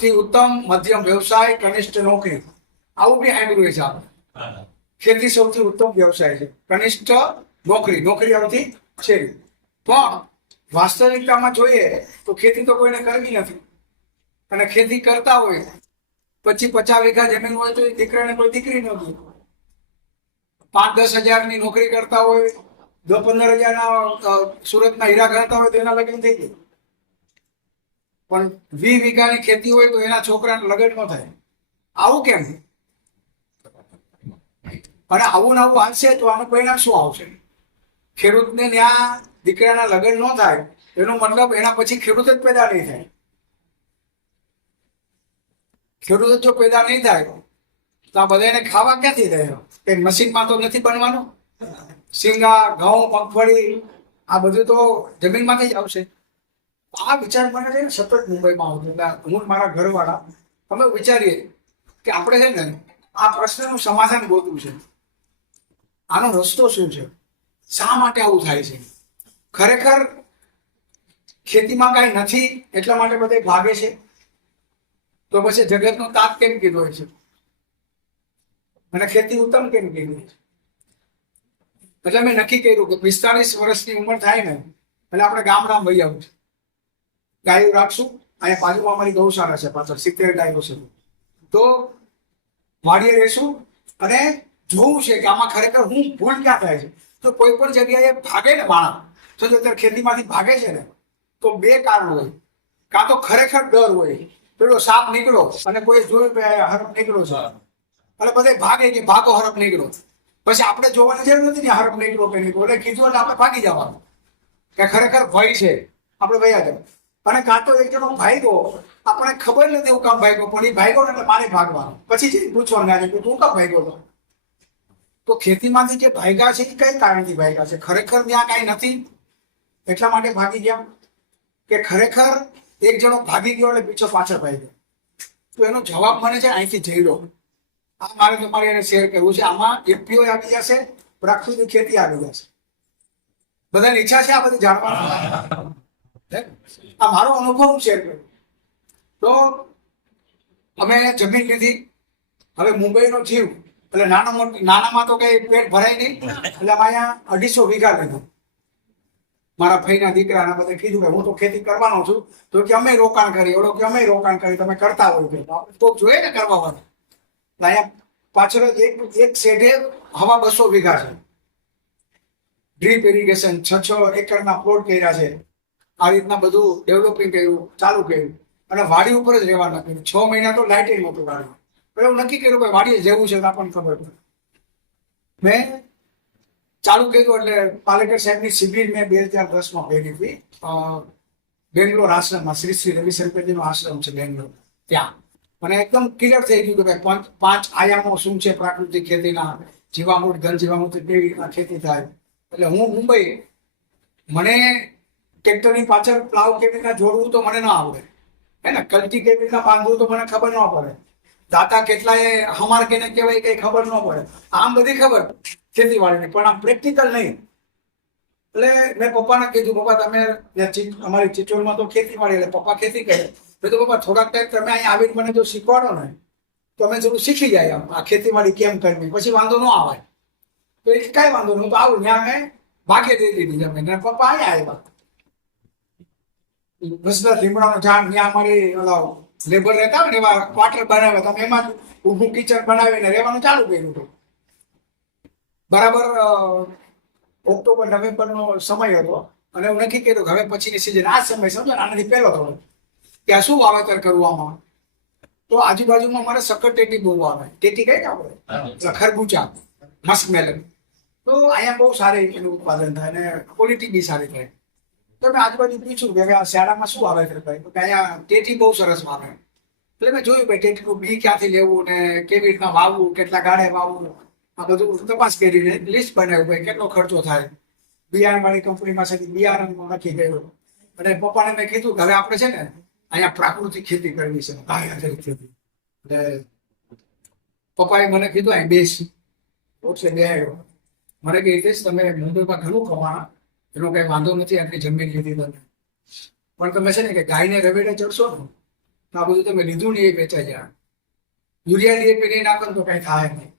થી ઉત્તમ મધ્યમ વ્યવસાય કનિષ્ઠ નોકરી આવું બી સાંભળ્યું છે આપણે. ખેતી સૌથી ઉત્તમ વ્યવસાય છે, કનિષ્ઠ નોકરી, નોકરી આવતી છે. પણ વાસ્તવિકતામાં જોઈએ તો ખેતી તો કોઈને કરવી નથી, અને ખેતી કરતા હોય 25-50 વીઘા જમીન હોય તો એ દીકરાને કોઈ દીકરી નથી. 5-10 હજારની નોકરી કરતા હોય, 10-15 હજારના સુરતના હીરા ગણતા હોય તો એના લગ્ન થઈ જાય. પણ 20 વીઘાની ખેતી હોય તો એના છોકરાને લગ્ન ન થાય. આવું કેમ? અને આવું ને આવું હાલશે તો આનું પરિણામ શું આવશે? ખેડૂતને ત્યાં દીકરાના લગ્ન ન થાય એનો મતલબ એના પછી ખેડૂત જ પેદા નહીં થાય. ખેડૂત જો પેદા નહીં થાય તો આ બધાને ખાવા ક્યાંથી રહે? કે મશીનમાં તો નથી બનવાનું. સિંગા, ઘઉં, મગફળી આ બધું તો જમીનમાંથી જ આવશે. આ વિચાર મને છે ને સતત મુંબઈમાં આવતો. હું મારા ઘરવાળા અમે વિચારીએ કે આપણે છે ને આ પ્રશ્નનું સમાધાન ગોતવું છે. આનો રસ્તો શું છે? શા માટે આવું થાય છે? ખરેખર ખેતીમાં કાંઈ નથી એટલા માટે બધા ભાગે છે? તો પછી જગતનો તાત કેમ કીધો છે? અને ખેતી ઉત્તમ કેમ કીધું છે? એટલે મેં નક્કી કર્યું કે 45 વર્ષની ઉંમર થાય ને એટલે આપણે ગામડામાં વહી આવું છે. ગાયો રાખશું. અહીંયા બાજુમાં અમારી ગૌશાળા છે, પાછળ 70 ગાયો છે. તો વાડીએ રહેશું અને જોવું છે કે આમાં ખરેખર હું ભૂલ ક્યાં થાય છે. તો કોઈ પણ જગ્યાએ ભાગે ને માણસ, તો અત્યારે ખેતીમાંથી ભાગે છે ને તો બે કારણ હોય. કાં તો ખરેખર ડર હોય, પેલો સાપ નીકળો અને કોઈ જોયું કે હરફ નીકળો છે એટલે બધે ભાગે કે ભાગો હરફ નીકળો. પછી આપણે જોવાની જરૂર નથી ને હરફ નીકળો કે નીકળો, એટલે કીધું એટલે આપણે ભાગી જવાનું કે ખરેખર ભય છે, આપણે વયા જાય. અને કાં તો એક જણો ભાગ્યો, આપણે ખબર નથી હું કામ ભાગ્યો, પણ એ ભાગ્યો ને એટલે મારે ભાગવાનું. પછી જઈને પૂછવાનું આજે કે તું કામ ભાગ્યો હતો? તો ખેતીમાંથી જે ભાગ્યા છે એ કઈ કારણથી ભાગ્યા છે? ખરેખર ત્યાં કાંઈ નથી એટલા માટે ભાગી ગયા, કે ખરેખર એક જણો ભાગી ગયો એટલે બીજો પાછળ ભાગ્યો? તો એનો જવાબ મને છે અહીંથી જઈ લો. આ મારે તમારે એને શેર કરવું છે. આમાં એફપીઓ આવી જશે, પ્રાકૃતિક ખેતી આવી જશે. બધાની ઈચ્છા છે આ બધી જાણવાની. આ મારો અનુભવ હું શેર કરું. તો અમે જમીન લીધી. હવે મુંબઈનો જીવ એટલે નાનામાં તો કઈ પેટ ભરાય નહીં, એટલે અમે અહીંયા 250 વીઘા લીધું. મારા ભાઈના દીકરાને બધે કીધું કે હું તો ખેતી કરવાનો છું, તો કે અમે રોકાણ કરી, એવડો કે અમે રોકાણ કરી, તમે કરતા હોય તો જોઈએ ને કરવા વાળું. અહીંયા પાછળ એક શેઢે હવા 200 વીઘા છે. ડ્રીપ ઇરિગેશન 6 એકરના પ્લોટ કર્યા છે. આ રીતના બધું ડેવલપિંગ કર્યું, ચાલુ કર્યું, અને વાડી ઉપર જ રહેવાનું કર્યું. 6 મહિના તો લાઇટિંગ નહોતું વાડી. એવું નક્કી કર્યું કે વાડીએ જેવું છે આપણને ખબર પડે. મેં ચાલુ કર્યું એટલે પાલેકર સાહેબની શિબિર મેં 2010માં ભેગી હતી બેંગ્લોર આશ્રમમાં. શ્રી શ્રી રવિશંકરજીનો આશ્રમ છે બેંગ્લોર. ત્યાં મને એકદમ ક્લિયર થઈ ગયું કે ભાઈ 5 આયામો શું છે પ્રાકૃતિક ખેતીના. જીવામૃત, ઘન જીવામૃત કેવી રીતના ખેતી થાય. એટલે હું મુંબઈ, મને ટ્રેક્ટરની પાછળ પ્લાવ કેવી રીતના જોડવું તો મને ન આવડે, હે ને. કલ્ટી કેવી રીતના બાંધવું તો મને ખબર ન પડે. દાતા કેટલાય હમાર કેને કહેવાય કઈ ખબર ન પડે. આમ બધી ખબર ખેતીવાડીની, પણ આમ પ્રેક્ટિકલ નહીં. એટલે મેં પપ્પાને કીધું, પપ્પા તમે અમારી ચિચોડમાં તો ખેતીવાડી, એટલે પપ્પા ખેતી કરે. મેં તો પપ્પા થોડાક ટાઈમ તમે અહીંયા આવીને મને જો શીખવાડો ને તો અમે થોડું શીખી જાય આમ આ ખેતીવાડી કેમ કરવી, પછી વાંધો ન આવે. તો એ કાંઈ વાંધો નહીં, તો આવું ત્યાં મેં ભાગે દઈ દીધી જમીન. પપ્પા અહીંયા આવ્યા. બસના લીમડાનો ઝાડ ત્યાં અમારી લેબર રહેતા હોય ને એવા ક્વાર્ટર બનાવ્યા હતા. એમાં ઊભું કિચન બનાવીને રહેવાનું ચાલુ કર્યું હતું. બરાબર ઓક્ટોબર નવેમ્બરનો સમય હતો, અને હું નક્કી કર્યું કે હવે પછીની સિઝન આ સમય સમજો ને આનાથી પહેલો થોડો કે આ શું વાવેતર કરવું આમાં. તો આજુબાજુમાં મારે સખત ટેટી બહુ આવે. ટેટી કઈ ને આપણે ખરબૂચા, મસ્કમેલન. તો અહીંયા બહુ સારી એનું ઉત્પાદન થાય અને ક્વોલિટી બી સારી થાય. તો મેં આજુબાજુ પૂછ્યું કે આ શિયાળામાં શું વાવેતર કરે, તો કે અહીંયા ટેટી બહુ સરસ વાવે. એટલે મેં જોયું ભાઈ ટેટીનું બી ક્યાંથી લેવું ને કેવી રીતના વાવવું, કેટલા ગાળે વાવવું, આ બધું તપાસ કરીને લિસ્ટ બનાવ્યું ભાઈ કેટલો ખર્ચો થાય. બિયારણવાળી કંપનીમાં છે બિયારણ નક્કી કર્યું. અને પપ્પાને મેં કીધું કે હવે આપણે છે ને અહીંયા પ્રાકૃતિક ખેતી કરવી છે, ગાય આધારિત ખેતી. એટલે પપ્પાએ મને કીધું અહીં બેસ ઓછે બે આવ્યો. મને કહી દઈશ તમે મુંબઈમાં ઘણું કમાણા, એનો કઈ વાંધો નથી, આટલી જમીન લીધી તમે, પણ તમે છે ને કે ગાયને રવેડે ચડશો ને તો આ બધું તમે લીધું નહીં એ વેચાઈ જાય. યુરિયા ડીએપી નહીં નાખો તો કઈ થાય નહીં.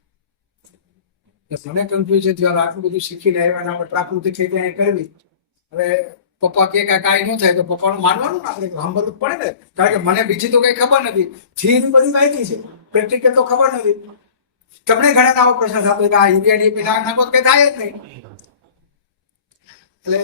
એટલે મને કન્ફ્યુઝન થયું આટલું બધું શીખીને આવ્યા અને આપણે પ્રાકૃતિક રીતે અહીં કરવી. હવે પપ્પા કે કાંઈ ન થાય તો પપ્પાનું માનવાનું ને આપણે સાંભળવું પડે ને, કારણ કે મને બીજી તો કઈ ખબર નથી. થિયરી બધી માહિતી છે, પ્રેક્ટિકલ તો ખબર નથી. તમને ઘણા આવો પ્રશ્ન થતો કે આ યુરિયા ડીએપી નાખો તો કઈ થાય જ નહીં. એટલે